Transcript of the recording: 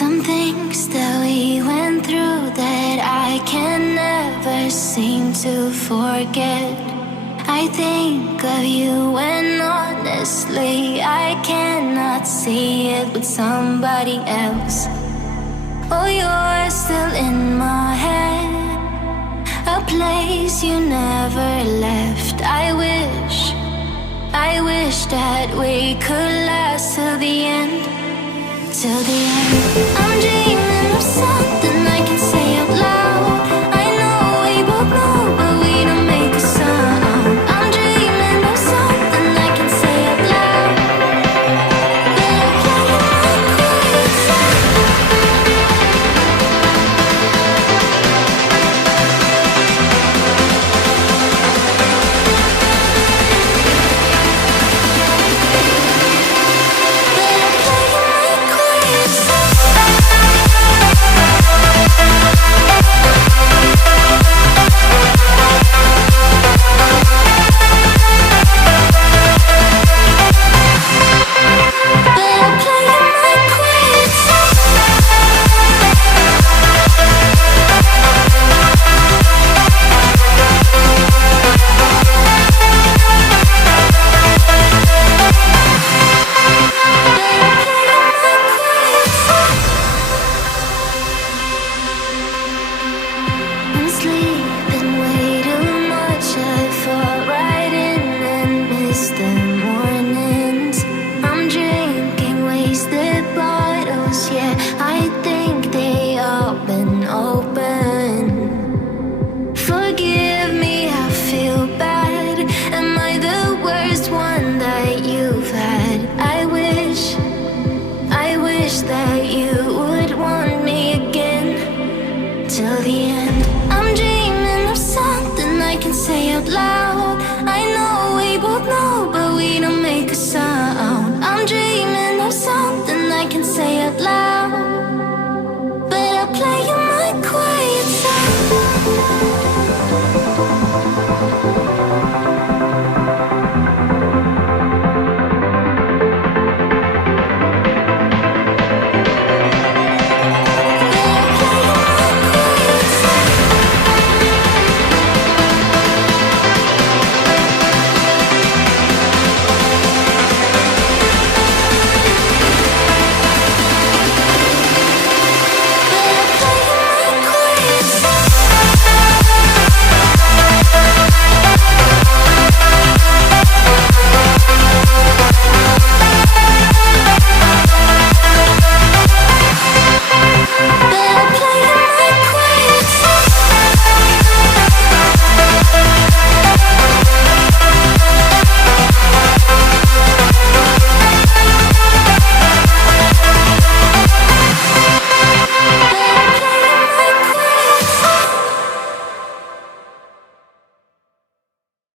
Some things that we went through that I can never seem to forget. I think of you and honestly I cannot see it with somebody else. Oh, you're still in my head, a place you never left. I wish that we could last till the end. Till the end. I'm dreaming of something I can say out loud. I know we both know, but we don't make a sound. I'm dreaming of something I can say out loud. But I'm playing my quiet loud.